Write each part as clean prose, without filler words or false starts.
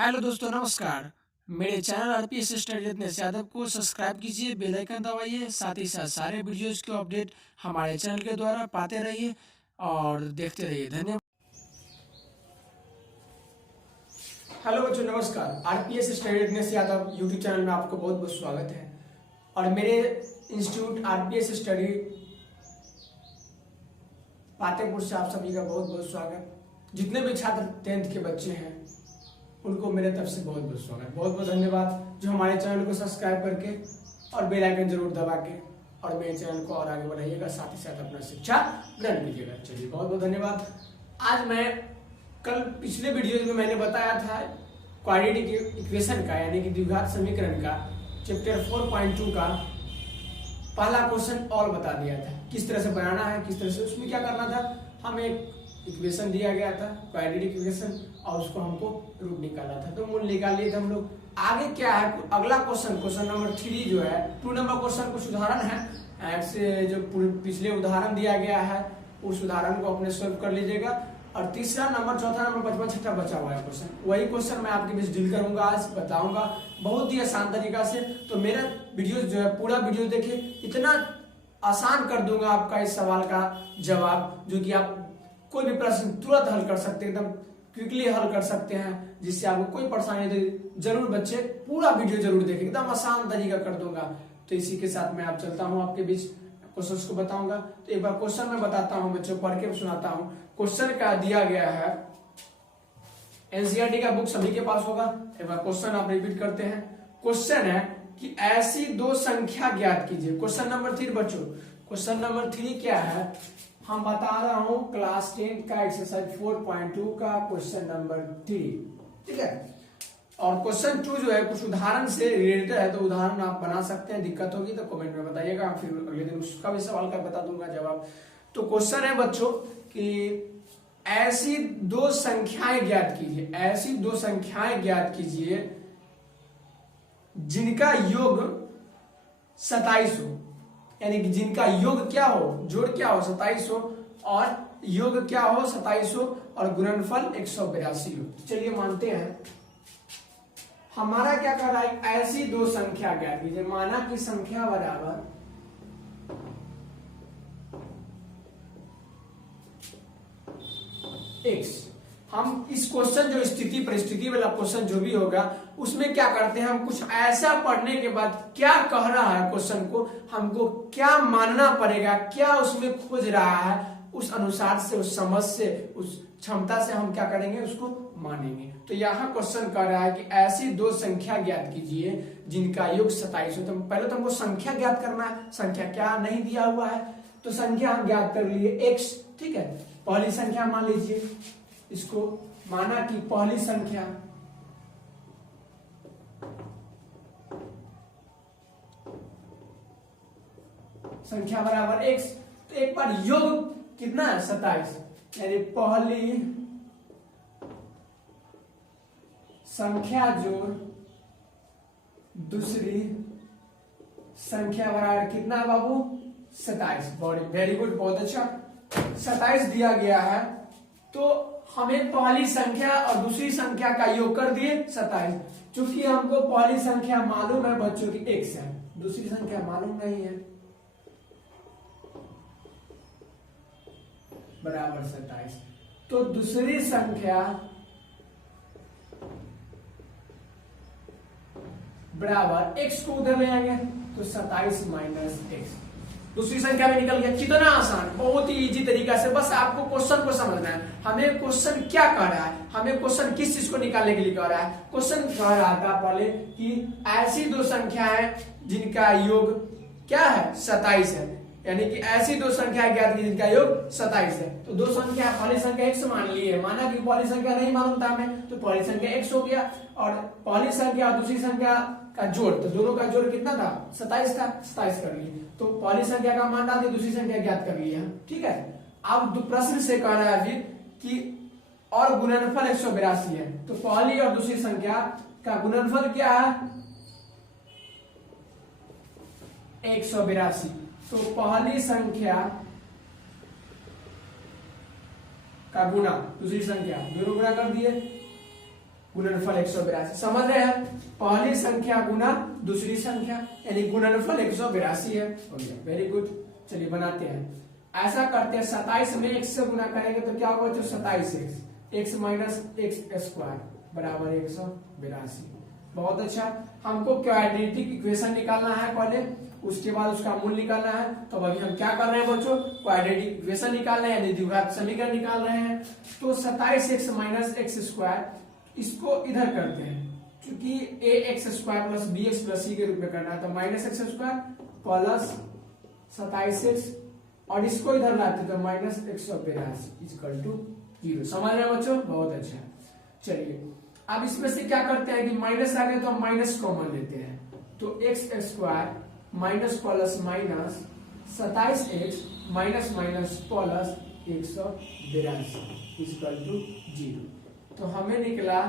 Hello दोस्तों, नमस्कार। मेरे channel RPS study Ratnesh Yadav को सब्सक्राइब कीजिए, बेल आइकन दबाइए, साथ ही साथ सारे वीडियोज़ के अपडेट हमारे चैनल के द्वारा पाते रहिए और देखते रहिए। धन्यवाद। हेलो बच्चों, नमस्कार। RPS study Ratnesh Yadav YouTube channel में आपको बहुत बहुत स्वागत है। और मेरे इंस्टीट्यूट आरपीएस स्टडी पातेपुर से आप सभी का बहुत बहुत स्वागत। जितने भी छात्र 10th के बच्चे हैं उनको मेरे तरफ से बहुत बहुत स्वागत, बहुत बहुत धन्यवाद जो हमारे चैनल को सब्सक्राइब करके और बेल आइकन जरूर दबा के और मेरे चैनल को और आगे बढ़ाइएगा, साथ ही साथ अपना शिक्षा ग्रहण कीजिएगा। चलिए, बहुत बहुत धन्यवाद। आज मैं कल पिछले वीडियो में मैंने बताया था क्वाड्रेटिक इक्वेशन का यानी कि द्विघात समीकरण का चैप्टर 4.2 का पहला क्वेश्चन और बता दिया था, किस तरह से बनाना है, किस तरह से। उसमें क्या करना था, हमें एक इक्वेशन दिया गया था क्वाड्रेटिक इक्वेशन और उसको हमको रूट निकालना था, तो मूल निकाल लिए थे हम लोग। आगे क्या है, अगला क्वेश्चन नंबर 3 जो है 2 नंबर क्वेश्चन कुछ उदाहरण है से जो पिछले उदाहरण दिया गया है उस उदाहरण को अपने सॉल्व कर लीजिएगा। और तीसरा नंबर, चौथा नंबर, पांचवा, छठा बचा हुआ है क्वेश्चन, वही क्वेश्चन मैं आपके बीच डील करूंगा, आज बताऊंगा बहुत ही आसान तरीका से। तो मेरा वीडियो जो है पूरा वीडियो देखिए, इतना आसान कर दूंगा आपका इस सवाल का जवाब, जो कि आप कोई भी प्रश्न तुरंत हल कर सकते हैं, एकदम क्विकली हल कर सकते हैं, जिससे आपको कोई परेशानी नहीं। जरूर बच्चे पूरा वीडियो जरूर देखें, एकदम आसान तरीका कर दूंगा। तो इसी के साथ मैं आप चलता हूँ, आपके बीच क्वेश्चन को बताऊंगा। तो एक बार क्वेश्चन में बताता हूँ बच्चों, पढ़ के सुनाता हूँ। क्वेश्चन का दिया गया है, एनसीईआरटी का बुक सभी के पास होगा। एक बार क्वेश्चन आप रिपीट करते हैं। क्वेश्चन है कि ऐसी दो संख्या ज्ञात कीजिए। क्वेश्चन नंबर 3 बच्चों, क्वेश्चन नंबर 3 क्या है, हम बता रहा हूं क्लास 10 का एक्सरसाइज 4.2 का क्वेश्चन नंबर 3, ठीक है। और क्वेश्चन 2 जो है कुछ उदाहरण से रिलेटेड है, तो उदाहरण आप बना सकते हैं। दिक्कत होगी तो कमेंट में बताइएगा, फिर अगले दिन उसका भी सवाल का बता दूंगा जवाब। तो क्वेश्चन है बच्चों कि ऐसी दो संख्याएं ज्ञात कीजिए, ऐसी दो संख्याएं ज्ञात कीजिए जिनका योग 27 हो, यानी कि जिनका योग क्या हो, जोड़ क्या हो 27 हो, और योग क्या हो 27 हो, और गुणनफल 182 हो। चलिए मानते हैं। हमारा क्या कर रहा है, ऐसी दो संख्या ज्ञात कीजिए। माना कि संख्या बराबर x। हम इस क्वेश्चन जो स्थिति परिस्थिति वाला क्वेश्चन जो भी होगा उसमें क्या करते हैं, हम कुछ ऐसा पढ़ने के बाद क्या कह रहा है क्वेश्चन को, हमको क्या मानना पड़ेगा, क्या उसमें खोज रहा है, उस अनुसार से, उस समझ से, उस क्षमता से हम क्या करेंगे, उसको मानेंगे। तो यहाँ क्वेश्चन कह रहा है कि ऐसी दो संख्या ज्ञात कीजिए जिनका योग 27 हो। तो पहले तो हमको संख्या ज्ञात करना है, संख्या क्या नहीं दिया हुआ है, तो संख्या हम ज्ञात कर लिए x, ठीक है। पहली संख्या मान लीजिए, इसको माना कि पहली संख्या बराबर x। तो एक बार योग कितना है 27, यानी पहली संख्या जोड़ दूसरी संख्या बराबर कितना है बाबू 27। वेरी गुड, बहुत अच्छा। 27 दिया गया है, तो हमें पहली संख्या और दूसरी संख्या का योग कर दिए 27। चूंकि हमको पहली संख्या मालूम है बच्चों की x है, दूसरी संख्या मालूम नहीं है, बराबर 27। तो दूसरी संख्या बराबर x को उधर ले आएंगे, तो 27 माइनस x, दूसरी संख्या में निकल गया। कितना आसान, बहुत ही इजी तरीका से। बस आपको क्वेश्चन को समझना है, हमें क्वेश्चन क्या कह रहा है, हमें क्वेश्चन किस चीज को निकालने के लिए कह रहा है। क्वेश्चन कह रहा था पहले कि ऐसी दो संख्याएं जिनका योग क्या है 27 है, यानी कि ऐसी दो संख्या ज्ञात की जिनका योग 27 है। तो दो संख्या, पहली संख्या x मान ली है, माना कि पहली संख्या नहीं मालूम था हमें, तो पहली संख्या x हो गया, और पहली संख्या और दूसरी संख्या का जोड़, तो दोनों का जोड़ कितना था 27 था, 27 कर लिए। तो पहली संख्या का मान डाल दिया, दूसरी संख्या ज्ञात कर लिया, ठीक है। अब प्रश्न से कह रहा है फिर कि और गुणनफल 182 है, तो पहली और दूसरी संख्या का गुणनफल क्या है 182। तो पहली संख्या का गुना दूसरी संख्या, दोनों गुना कर दिए, गुणनफल 182 समझ रहे हैं। पहली संख्या गुना दूसरी संख्या यानी गुणनफल 182 है। हो गया, वेरी गुड। चलिए बनाते हैं, ऐसा करते हैं 27 में x से गुना करेंगे तो क्या होगा, जो 27x x minus x square बराबर 182। बहुत अच्छा, हमको क्वाड्रेटिक इक्वेशन निकालना है पहले, उसके बाद उसका मूल निकालना है। तो अभी हम क्या कर रहे हैं बच्चों, क्वाड्रेटिक इक्वेशन निकाल रहे हैं यानी द्विघात समीकरण निकाल रहे हैं। तो 27x माइनस एक्स स्क्वायर इसको इधर करते हैं, क्योंकि a x square plus b x plus c के रूप में करना है। तो minus x square plus 27x और इसको इधर लाते तो माइनस 182 इक्वल टू 0। समझ रहे हैं बच्चों, बहुत अच्छा। चलिए अब इसमें से क्या करते हैं कि माइनस आ गए तो हम माइनस कॉमन लेते हैं। तो x square minus plus minus 27x minus minus plus 182 equal to 0। तो हमें निकला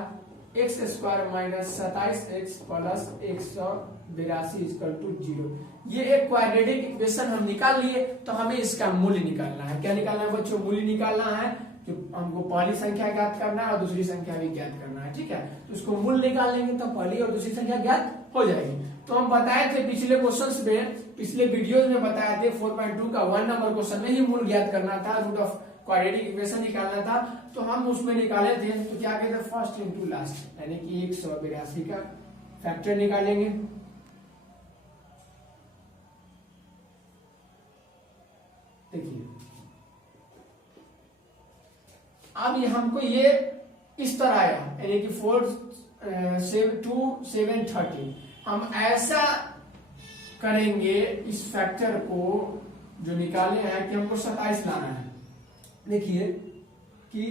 x square minus 27x plus 182 equal to 0। ये एक क्वाड्रेटिक इक्वेशन हम निकाल लिए। तो हमें इसका मूल्य निकालना है। क्या निकालना है बच्चों, मूल्य निकालना है। कि हमको पहली संख्या ज्ञात करना है और दूसरी संख्या भी ज्ञात करना है, ठीक है। तो उसको मूल्य निकाल लेंगे तो पहली और दूसरी संख्या ज्ञात हो जाएगी। तो हम बताए थे पिछले क्वेश्चंस में, पिछले वीडियोस में बताए थे 4.2 का 1 नंबर क्वेश्चन में ही मूल ज्ञात करना था, रूट ऑफ क्वाड्रेटिक इक्वेशन निकालना था। तो हम उसमें निकाले थे, तो क्या कहते हैं, फर्स्ट इनटू लास्ट, यानी कि 182 का फैक्टर निकालेंगे। देखिए अब ये हमको ये इस तरह आया, यानी कि 4 2 7 30। हम ऐसा करेंगे इस फैक्टर को जो निकाले हैं कि हमको 27 लाना है। देखिए कि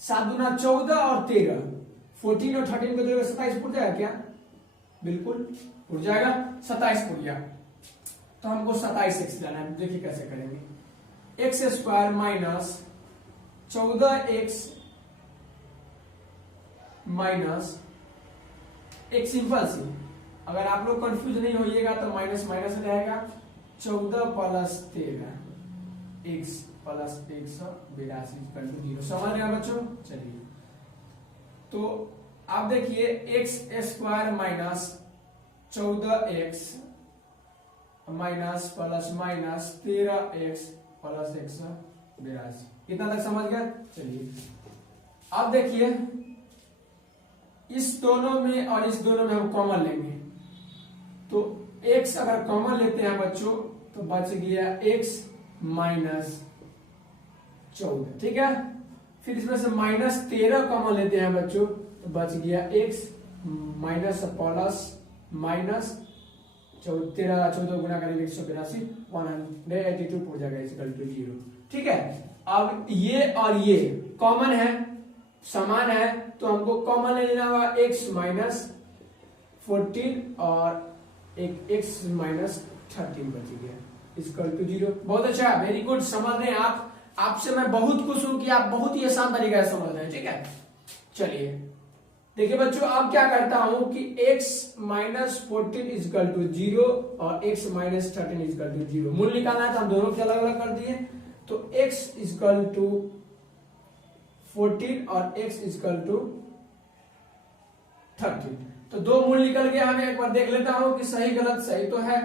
7 दूना 14 और 13, 14 और 13 को जोड़ेगा 27 पुर जाएगा क्या, बिल्कुल पुर जाएगा, 27 पुर गया। तो हमको 27x लाना है। देखिए कैसे करेंगे, x square minus 14x minus एक सिंपल सी, अगर आप लोग कंफ्यूज नहीं होइएगा तो माइनस माइनस रहेगा, 14 plus 13 x plus 182 equal to 0। समझ रहे हैं बच्चों। चलिए तो आप देखिए x square minus 14x minus plus minus 13x plus 182, कितना तक समझ गए। चलिए अब देखिए इस दोनों में और इस दोनों में हम कॉमन लेंगे। तो x अगर कॉमन लेते हैं बच्चों तो बच गया x माइनस 14, ठीक है। फिर इसमें से माइनस 13 कॉमन लेते हैं बच्चों तो बच गया x माइनस प्लस माइनस 14 गुना करेंगे 182, 182 हो जाएगा इक्वल टू 0, ठीक है। अब ये और ये कॉमन है, समान है, तो हमको कॉमन ले लेना होगा x माइनस 14 और एक x माइनस 13 बच गया इक्वल टू 0। बहुत अच्छा, वेरी गुड, समझ रहे हैं आप। आपसे मैं बहुत खुश हूं कि आप बहुत ही आसान तरीके से समझ रहे हैं, ठीक है। चलिए देखिए बच्चों, अब क्या करता हूं कि x माइनस 14 इक्वल टू 0 और x माइनस 13 इक्वल टू 0 मूल निकालना है। तो हम दोनों के अलग अलग कर दिए। तो x इक्वल टू 14 और x इक्वल टू 13, तो दो मूल निकल गया। हमें एक बार देख लेता हूं कि सही गलत, सही तो है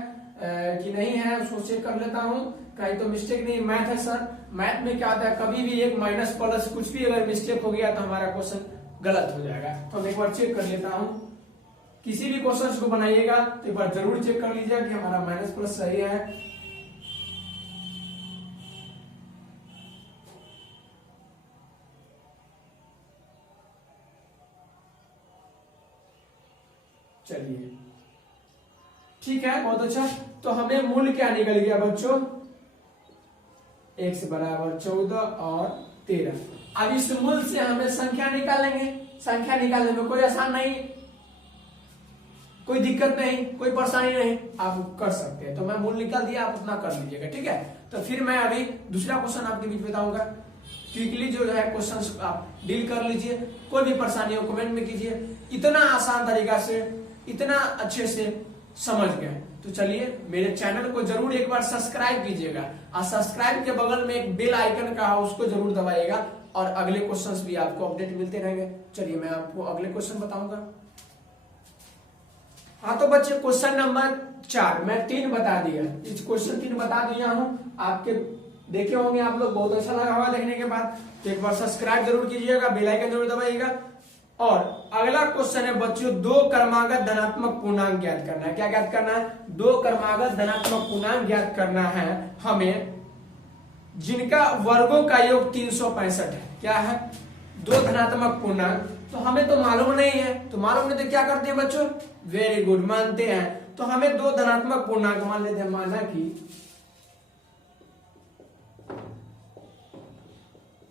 कि नहीं है, उसको चेक कर लेता हूं, कहीं तो मिस्टेक नहीं। मैथ है सर, मैथ में क्या होता है, कभी भी एक माइनस प्लस कुछ भी अगर मिस्टेक हो गया तो हमारा क्वेश्चन गलत हो जाएगा। तो हम एक बार चेक कर लेता हूं। किसी भी क्वेश्चन को बनाइएगा तो एक बार जरूर चेक कर लीजिएगा कि हमारा माइनस प्लस सही है। चलिए ठीक है, बहुत अच्छा। तो हमें मूल क्या निकल गया बच्चों, x बराबर 14 और 13। अब इस मूल से हमें संख्या निकालेंगे। संख्या निकालने में कोई आसान नहीं, कोई दिक्कत नहीं, कोई परेशानी नहीं, आप कर सकते हैं। तो मैं मूल निकाल दिया, आप उतना कर लीजिएगा, ठीक है। तो फिर मैं अभी दूसरा क्वेश्चन आपके बीच बताऊंगा। क्विकली जो है क्वेश्चन आप डील कर लीजिए, कोई भी परेशानी हो कमेंट में कीजिए। इतना आसान तरीका से, इतना अच्छे से समझ गए तो चलिए मेरे चैनल को जरूर एक बार सब्सक्राइब कीजिएगा और सब्सक्राइब के बगल में एक बेल आइकन का है उसको जरूर दबाइएगा और अगले क्वेश्चंस भी आपको अपडेट मिलते रहेंगे। चलिए मैं आपको अगले क्वेश्चन बताऊंगा। हाँ तो बच्चे क्वेश्चन नंबर 4 मैं 3 बता दिया, इस क्वेश्चन 3 बता दिया हूँ। आपके देखे होंगे आप लोग, बहुत अच्छा लगा होगा देखने के बाद। तो एक बार सब्सक्राइब जरूर कीजिएगा, बेल आइकन जरूर दबाइएगा। और अगला क्वेश्चन है बच्चों, दो क्रमागत धनात्मक पूर्णांक ज्ञात करना है। क्या ज्ञात करना है? दो क्रमागत धनात्मक पूर्णांक ज्ञात करना है हमें, जिनका वर्गों का योग 365 है। क्या है? दो धनात्मक पूर्णांक, तो हमें तो मालूम नहीं है, तो मालूम नहीं तो क्या करते हैं बच्चों? वेरी गुड, मानते हैं। तो हमें दो धनात्मक पूर्णांक मान लेते हैं, माना कि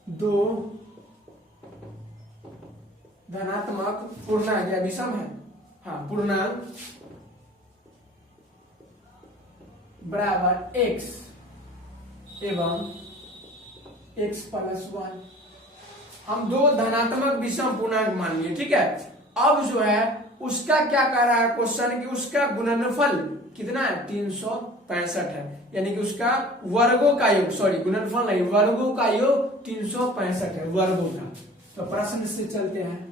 दो धनात्मक पूर्णांक या विषम है, हाँ पूर्णांक बराबर x एवं x प्लस 1। हम दो धनात्मक विषम पूर्णांक मान लिए, ठीक है। अब जो है उसका क्या कह रहा है क्वेश्चन, कि उसका गुणनफल कितना है? 365 है, यानी कि उसका वर्गों का योग, सॉरी गुणनफल नहीं, वर्गों का योग 365 है, वर्गों का। तो प्रश्न से चलते हैं,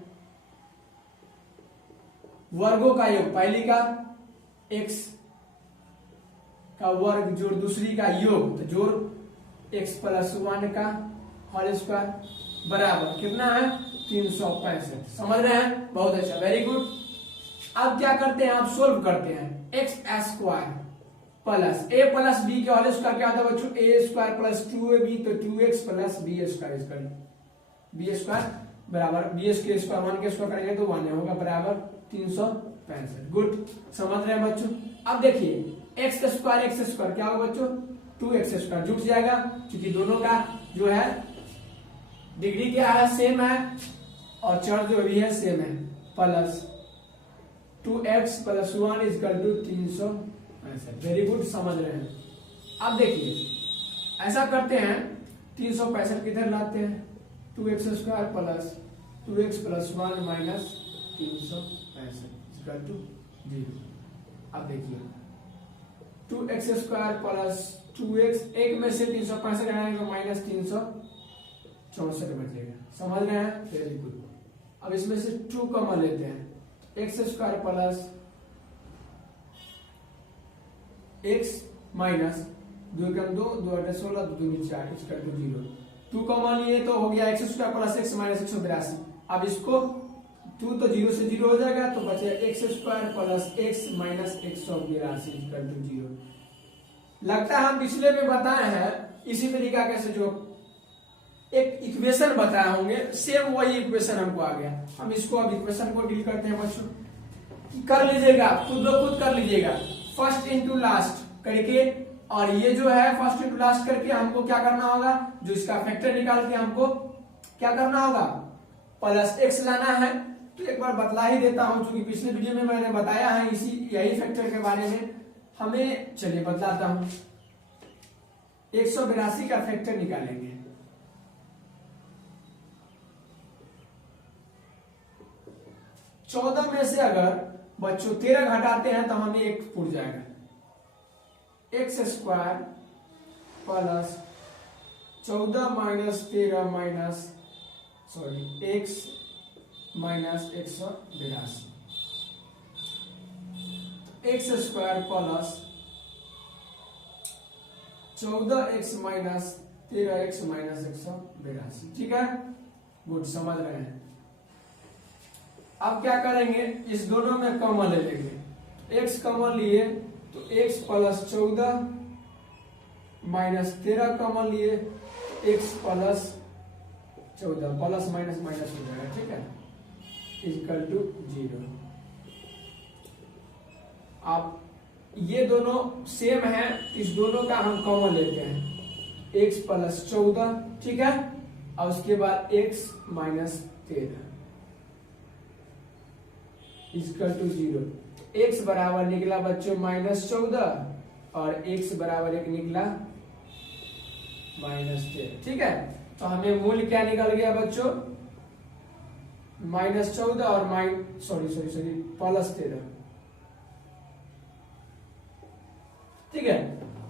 वर्गों का योग, पहली का x का वर्ग जोड़ दूसरी का योग, तो जोड़ x प्लस 1 का होल स्क्वायर बराबर कितना है? 365। समझ रहे हैं? बहुत अच्छा, वेरी गुड। अब क्या करते हैं, आप सोल्व करते हैं। एक्स स्क्वायर प्लस ए प्लस बी के होल स्क्वायर क्या होता है बच्चों? ए स्क्वायर प्लस 2ab, तो 2x plus b square, b square बराबर बी के स्क्वायर 1 के स्क्वायर करेंगे तो 1 होगा बराबर 365। गुड, समझ रहे हैं बच्चों। अब देखिए एक्स स्क्वायर क्या होगा बच्चों? 2x स्क्वायर जुट जाएगा, क्योंकि दोनों का जो है डिग्री क्या है? सेम है, और चर जो भी है सेम है, plus 2x plus 1 is equal to 365। Very good, समझ रहे हैं। अब देखिए ऐसा करते हैं, 365 किधर लाते हैं? 2x square plus 2x plus 1 minus 365 equal to 0। अब देखिए 2x स्क्वायर प्लस 2x, एक में से 365 जाएगा तो माइनस 364 बचेगा। समझ रहे हैं? Very good. अब इसमें से 2 कॉमन लेते हैं, x square plus x minus 2 का 2, 2 8 16, 2 दूनी 4 इक्वल टू 0। 2 कॉमन लिए तो हो गया x square plus x minus 182। अब इसको 2 तो 0 से 0 हो जाएगा, तो बचेगा x square plus x minus 182 equal to 0। लगता है हम पिछले में बताए हैं इसी तरीका कैसे, जो एक इक्वेशन बताए होंगे, सेम वही इक्वेशन हमको आ गया। हम इसको अब इक्वेशन को डील करते हैं बच्चों। कर लीजिएगा, खुद कर लीजिएगा, फर्स्ट इनटू लास्ट करके। और ये जो है फर्स्ट इनटू लास्ट करके हमको क्या करना होगा, जो इसका फैक्टर निकाल के हमको क्या करना होगा? प्लस एक्स लाना है। तो एक बार बतला ही देता हूं, क्योंकि पिछले वीडियो में मैंने बताया है इसी यही फैक्टर के बारे में। हमें चलिए बतलाता हूं, 182 का फैक्टर निकालेंगे। चौदह में से अगर बच्चों 13 घटाते हैं तो हमें 1 पूछ जाएगा। X square plus 14 minus 13 minus x minus 182। X square plus 14x minus 13x minus 182। ठीक है, गुड, समझ रहे हैं। अब क्या करेंगे, इस दोनों में कॉमन ले लेंगे। x कॉमन लिए तो x प्लस 14 माइनस 13 कॉमन लिए, x plus 14 plus minus minus हो जाएगा। ठीक है, इक्वल टू 0। आप ये दोनों सेम है, इस दोनों का हम कॉमन लेते हैं, x प्लस 14, ठीक है, और उसके बाद x minus 13 equal to 0। x बराबर निकला बच्चों -14 और x बराबर एक निकला -13। ठीक है, तो हमें मूल्य क्या निकल गया बच्चों, -14 और +13। ठीक है,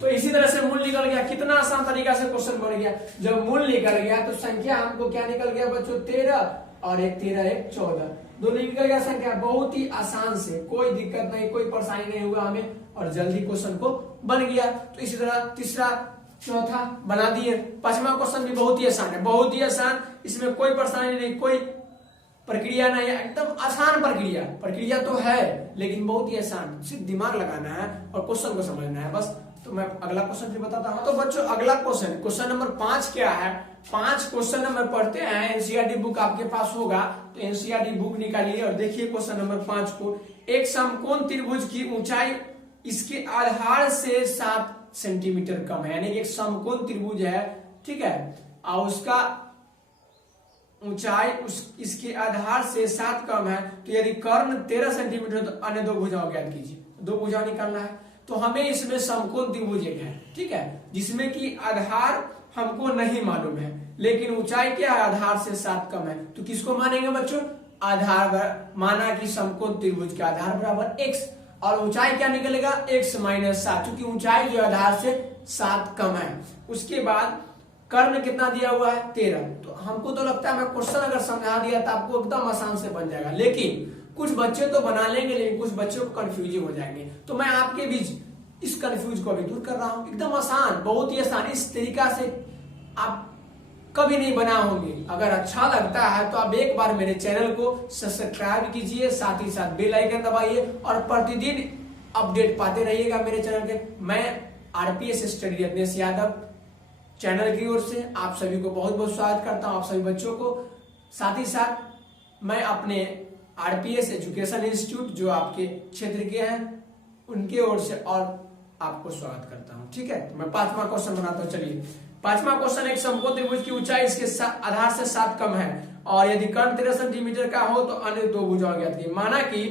तो इसी तरह से मूल निकल गया। कितना आसान तरीका से क्वेश्चन बन गया। जब मूल निकल गया तो संख्या हमको क्या निकल गया बच्चों, 13 और एक 13 एक 14, दोनों निकल गया संख्या। बहुत ही आसान से, कोई दिक्कत नहीं, कोई परेशानी नहीं हुआ हमें और जल्दी क्वेश्चन को बन गया। तो इसी तरह तीसरा चौथा बना दिए। पांचवा क्वेश्चन भी बहुत ही आसान है, बहुत ही आसान, इसमें कोई परेशानी नहीं, कोई प्रक्रिया नहीं है, एकदम आसान प्रक्रिया तो है लेकिन बहुत ही आसान, सिर्फ दिमाग लगाना है और क्वेश्चन को समझना है बस। तो मैं अगला क्वेश्चन भी बताता हूँ। तो बच्चों अगला क्वेश्चन नंबर 5 क्या है, 5 क्वेश्चन नंबर पढ़ते हैं। एनसीईआरटी बुक आपके पास होगा तो एनसीईआरटी बुक निकालिए और देखिए क्वेश्चन नंबर 5 को। एक समकोण त्रिभुज की ऊंचाई इसके आधार से 7 सेंटीमीटर कम है, यानी कि एक समकोण त्रिभुज है, ठीक है, और उसका ऊंचाई इसके आधार से 7 कम है। तो यदि कर्ण 13 सेंटीमीटर तो अन्य दो भुजाओं ज्ञात कीजिए। दो भुजाओं निकालना है तो हमें इसमें समकोण त्रिभुज एक है, ठीक है, जिसमें कि आधार हमको नहीं मालूम है लेकिन ऊंचाई क्या है, आधार से 7 कम है। तो किसको मानेंगे बच्चों, आधार। माना कि समकोण त्रिभुज का आधार बराबर x और ऊंचाई क्या निकलेगा, x माइनस 7, क्योंकि ऊंचाई जो आधार से 7 कम है। उसके बाद कर्ण कितना दिया हुआ है, 13। तो हमको तो लगता है मैं क्वेश्चन अगर समझा दिया तो आपको एकदम आसान से बन जाएगा, लेकिन कुछ बच्चे तो बना लेंगे लेकिन कुछ बच्चों को कंफ्यूजिंग हो जाएंगे। तो मैं आपके बीच इस कंफ्यूज को भी दूर कर रहा हूं, एकदम आसान, बहुत ही आसान। इस तरीका से आप कभी नहीं बना होंगे। अगर अच्छा लगता है तो आप एक बार मेरे चैनल को सब्सक्राइब कीजिए, साथ ही साथ बेल आइकन दबाइए और प्रतिदिन अपडेट पाते रहिएगा मेरे चैनल के। मैं RPS study Ratnesh Yadav channel की ओर से आप सभी को बहुत बहुत स्वागत करता हूं, आप सभी बच्चों को। साथ ही साथ मैं अपने आरपीएस एजुकेशन इंस्टीट्यूट जो आपके क्षेत्र के हैं उनके ओर से और आपको स्वागत करता हूं, ठीक है। तो मैं 5वां क्वेश्चन बनाता हूं। चलिए 5वां क्वेश्चन, एक समकोण त्रिभुज की ऊंचाई इसके आधार से 7 कम है और यदि कर्ण 13 सेंटीमीटर का हो तो अन्य दो भुजाओं ज्ञात कीजिए। माना कि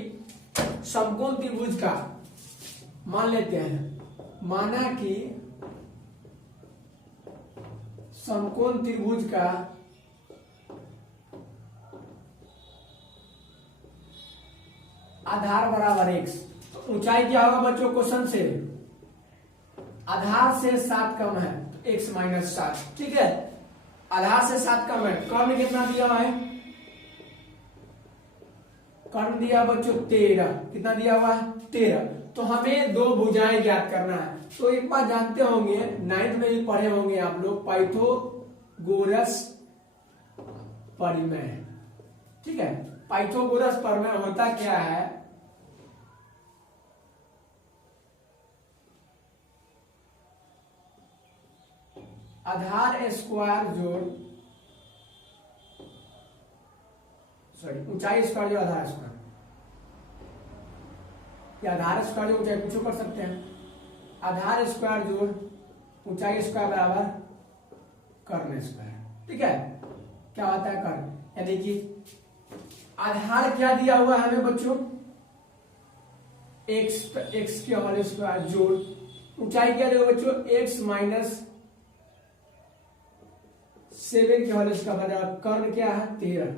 समकोण त्रिभुज का, मान लेते हैं, माना कि समकोण त्रिभुज का आधार बराबर x, तो ऊंचाई क्या होगा बच्चों, क्वेश्चन से आधार से 7 कम है तो x माइनस 7, ठीक है, आधार से 7 कम है। कर्ण कितना दिया हुआ है, कर्ण दिया बच्चों 13, कितना दिया हुआ है 13। तो हमें दो भुजाएं ज्ञात करना है। तो एक बार जानते होंगे, 9th में भी पढ़े होंगे आप लोग, पाइथागोरस परिमेय, ठीक है। पाइथागोरस परिमेय होता क्या है, आधार स्क्वायर जोड़, सॉरी ऊंचाई स्क्वायर जोड़ आधार स्क्वायर, या आधार स्क्वायर जोड़ ऊंचाई पूछो कर सकते हैं। आधार स्क्वायर जोड़ ऊंचाई स्क्वायर बराबर कर्ण स्क्वायर, ठीक है। क्या होता है कर्ण, यानी कि आधार क्या दिया हुआ है हमें बच्चों, x के होल स्क्वायर जोड़ ऊंचाई क्या देगा बच्चों, x माइनस 7 के होल स्क्वायर बराबर कर्ण क्या है 13,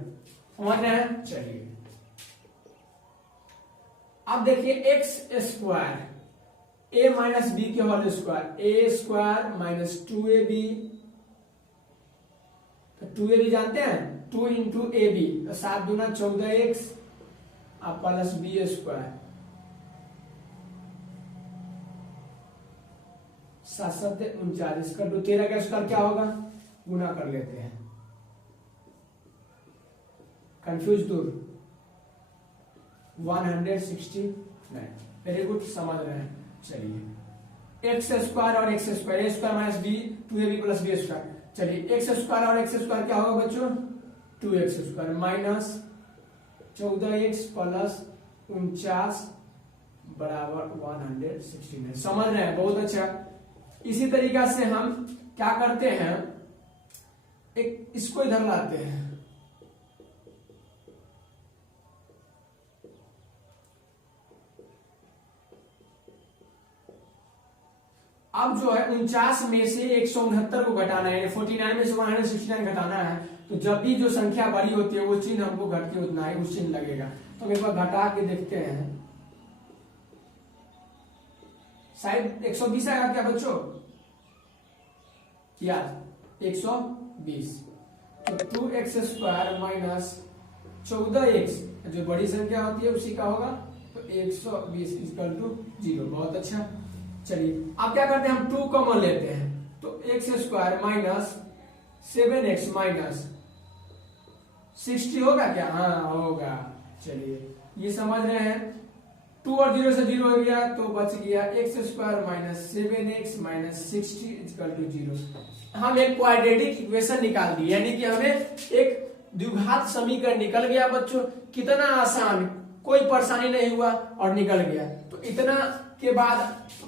समझ रहे हैं। चलिए अब देखिए x square a minus b के whole square, a square minus 2ab, तो 2ab जानते हैं, 2 इंटू ए बी, तो 7 दूना 14x प्लस बी स्क्वायर, 7 7 39 कर दो, 13 का स्क्वायर क्या होगा, गुना कर लेते हैं, कंफ्यूज दूर, 169, वेरी गुड, समझ रहे हैं। चलिए एक्स स्क्वायर और x square, a square minus b, 2ab plus b square. चलिए एक्स स्क्वायर और एक्स स्क्वायर क्या होगा बच्चों, 2x square minus 14x plus 49 बराबर 169, समझ रहे हैं, बहुत अच्छा। इसी तरीका से हम क्या करते हैं, एक इसको इधर लाते हैं, अब जो है 49 में से 169 को घटाना है, 49 में से 169 घटाना है। तो जब भी जो संख्या बड़ी होती है वो चिन्ह हमको घट के उतना ही उस चिन्ह लगेगा। तो हम एक बार घटा के देखते हैं, शायद 120 आएगा क्या बच्चों? या 120। तो 2x² माइनस 14x जो बड़ी संख्या होती है उसी का होगा, तो 120 इक्वल टू 0। बहुत अच्छा। चलिए अब क्या करते हैं, हम 2 कॉमन लेते हैं, तो x² माइनस 7x माइनस 60 होगा क्या? हाँ होगा। चलिए ये समझ रहे हैं। 2 और 0 से 0 हो गया, तो बच गया x² minus 7x minus 60 equal to 0। हम एक क्वाड्रेटिक इक्वेशन निकाल दी, यानी कि हमें एक द्विघात समीकरण निकल गया बच्चों। कितना आसान, कोई परेशानी नहीं हुआ और निकल गया। तो इतना के बाद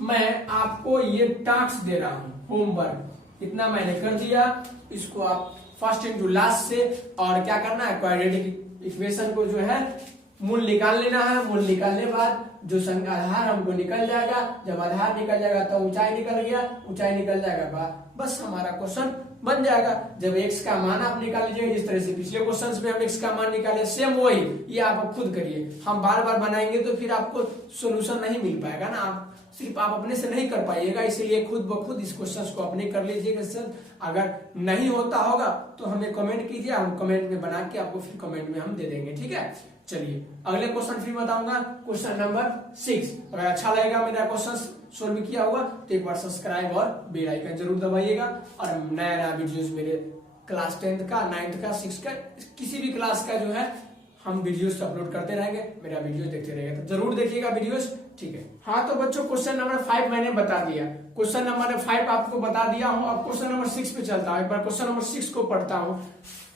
मैं आपको ये टास्क दे रहा हूं, होमवर्क इतना मैंने कर दिया। इसको आप फर्स्ट इनटू लास्ट से, और क्या करना है, क्वाड्रेटिक इक्वेशन को जो है मूल निकाल लेना है। मूल निकालने के बाद जो आधार हमको निकल जाएगा, जब आधार निकल जाएगा तो ऊंचाई निकल गया, ऊंचाई निकल जाएगा बस हमारा क्वेश्चन बन जाएगा। जब x का मान आप निकाल लीजिएगा, जिस तरह से पिछले क्वेश्चंस में हम x का मान निकाले, सेम वही ये आप खुद करिए। हम बार बार बनाएंगे तो फिर आपको सोल्यूशन नहीं मिल पाएगा ना, आप सिर्फ आप अपने से नहीं कर पाइएगा। इसलिए खुद ब खुद इस क्वेश्चन को अपने कर लीजिएगा। सर अगर नहीं होता होगा तो हमें कमेंट कीजिए, हम कमेंट में बना के आपको फिर कमेंट में हम दे देंगे, ठीक है। चलिए अगले क्वेश्चन फिर बताऊंगा, क्वेश्चन नंबर 6। अगर अच्छा लगेगा मेरा क्वेश्चन सोल्व किया हुआ तो एक बार सब्सक्राइब और बेल आइकन जरूर दबाइएगा। और नया नया वीडियोस मेरे क्लास 10th का, 9th का, 6th का, किसी भी क्लास का जो है हम वीडियोस अपलोड करते रहेंगे। मेरा वीडियो देखते रहेंगे तो जरूर देखिएगा वीडियोस, ठीक है। हाँ तो बच्चों क्वेश्चन नंबर 5 मैंने बता दिया, क्वेश्चन नंबर 5 आपको बता दिया हूँ। अब क्वेश्चन नंबर 6 पे चलता हूँ। एक बार क्वेश्चन नंबर 6 को पढ़ता हूँ।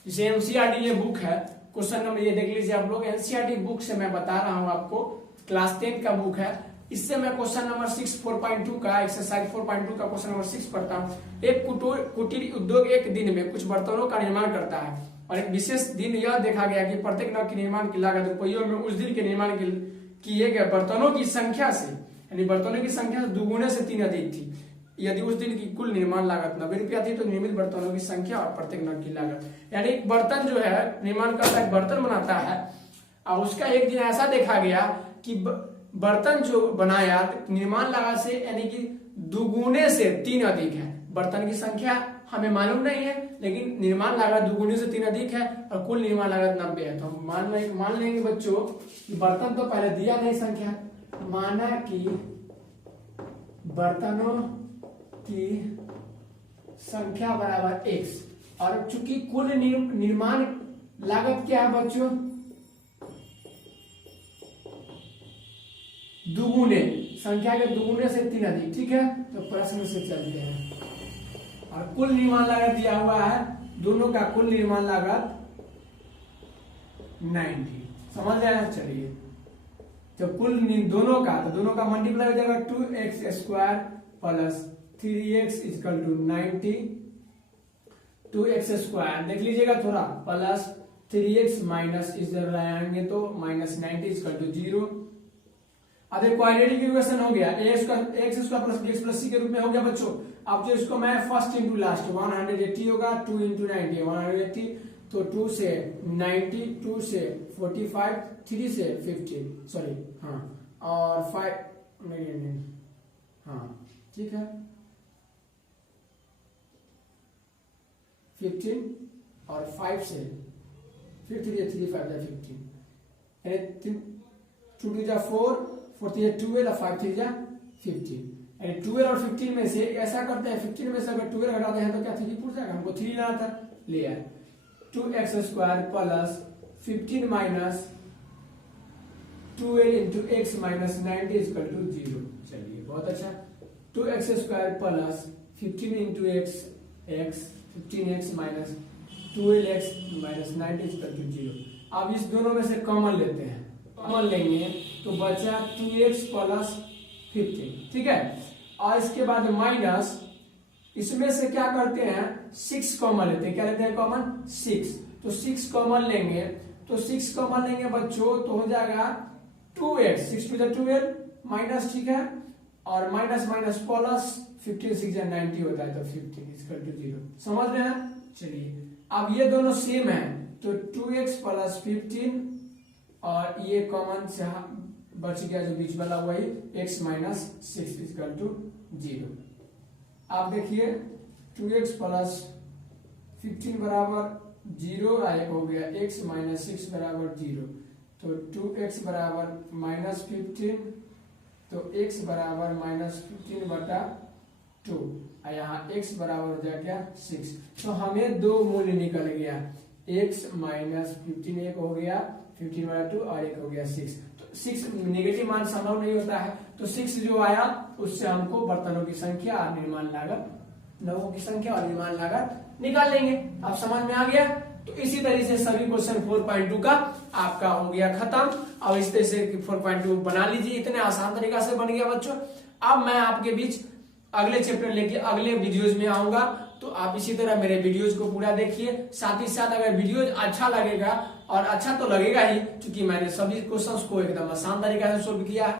इसे एनसीईआरटी ये बुक है, क्वेश्चन नंबर ये देख लीजिए आप लोग, एनसीईआरटी बुक से मैं बता रहा हूँ आपको, क्लास 10 का बुक है। इससे मैं क्वेश्चन नंबर 6 4.2 का एक्सरसाइज 4.2 का क्वेश्चन नंबर 6 पढ़ता हूँ। एक कुटीर उद्योग एक दिन में कुछ बर्तनों का निर्माण करता है, और एक विशेष दिन यह देखा गया कि प्रत्येक नग के निर्माण की लागत रुपयों में उस दिन के निर्माण किए गए बर्तनों की संख्या से, यानी बर्तनों की संख्या दुगुने से 3 अधिक थी। यदि उस दिन की कुल निर्माण लागत 90 रुपया थी तो निर्मित बर्तनों की संख्या और प्रत्येक नग की लागत, यानी एक बर्तन जो है निर्माण करता है, बर्तन बनाता है, और उसका एक दिन ऐसा देखा गया कि बर्तन जो बनाया निर्माण लागत से यानी कि दुगुने से 3 अधिक है। बर्तन की संख्या हमें मालूम नहीं है, लेकिन निर्माण लागत दुगुने से 3 अधिक है और कुल निर्माण लागत 90 है। तो हम मान लेंगे बच्चों कि बर्तन तो पहले दिया नहीं संख्या, माना कि बर्तनों की संख्या बराबर x, और चूंकि कुल निर्माण लागत क्या है बच्चों, दुगुने, संख्या के दुगुने से 3 अधिक, ठीक है। तो प्रश्न से चलते हैं, और कुल निर्माण लागत दिया हुआ है, दोनों का कुल निर्माण लागत 90, समझ रहे हैं। चलिए जब कुल दोनों का मल्टीप्लाई हो जाएगा 2x² plus 3x equal to 90, 2x² देख लीजिएगा थोड़ा, प्लस 3x माइनस इधर लाएंगे तो माइनस 90 इक्वल टू 0। अब एक क्वाड्रेटिक इक्वेशन हो गया, x² plus bx plus c के रूप में हो गया बच्चों। अब जो इसको मैं फर्स्ट इंटू लास्ट 180 होगा, 2 इंटू 90 180, तो 2 से 90, 2 से 45, 3 से 15, सॉरी हाँ, और 5 नहीं हाँ ठीक है 15 और 5 से फिर 3 5 15, यानी 2 2 जा 4, 4 3 12 और 5 3 जा 15, यानी 12 और 15 में से ऐसा करते हैं, 15 में से अगर 12 घटाते हैं तो क्या 3 पूछ जाएगा, हमको 3 लाना था, ले आए। 2x² plus 15 minus 12 into x minus 90 equal to 0। चलिए बहुत अच्छा, 2x² plus 15 into x 15x minus 12x minus 90 equal to 0। अब इस दोनों में से कॉमन लेते हैं, कॉमन लेंगे तो बचा 2x प्लस 15, ठीक है। और इसके बाद माइनस, इसमें से क्या करते हैं 6 कॉमन लेते हैं, क्या लेते हैं कॉमन 6, तो 6 कॉमन लेंगे, तो 6 कॉमन लेंगे बच्चों तो हो जाएगा 2x, 6 टू 12 माइनस, ठीक है, और माइनस माइनस प्लस 15 6 90 होता है, तो 15 इक्वल टू 0, समझ रहे हैं। चलिए अब ये दोनों सेम है तो 2x प्लस 15 और ये कॉमन से बच गया जो बीच वाला वही x माइनस 6 इक्वल टू 0। आप देखिए 2x प्लस 15 बराबर 0 एक हो गया x माइनस 6 बराबर 0, तो 2x बराबर माइनस 15, तो x बराबर माइनस 15 बटा 2, यहाँ x बराबर हो जाएगा 6। तो हमें दो मूल्य निकल गया, x माइनस 15 एक हो गया 15 बटा 2 और एक हो गया 6। तो 6 नेगेटिव मान संभव नहीं होता है, तो 6 जो आया उससे हमको बर्तनों की संख्या और निर्माण लागत, नवों की संख्या और निर्माण लागत निकाल लेंगे। अब समझ में आ गया। तो इसी तरीके से सभी क्वेश्चन 4.2 का आपका हो गया खत्म। अब इस तरह से 4.2 बना लीजिए, इतने आसान तरीका से बन गया बच्चों। अब मैं आपके बीच अगले चैप्टर लेके अगले वीडियोज में आऊंगा, तो आप इसी तरह मेरे वीडियोज को पूरा देखिए। साथ ही साथ अगर वीडियोज अच्छा लगेगा, और अच्छा तो लगेगा ही क्योंकि मैंने सभी क्वेश्चंस को एकदम आसान तरीका से सोल्व किया है।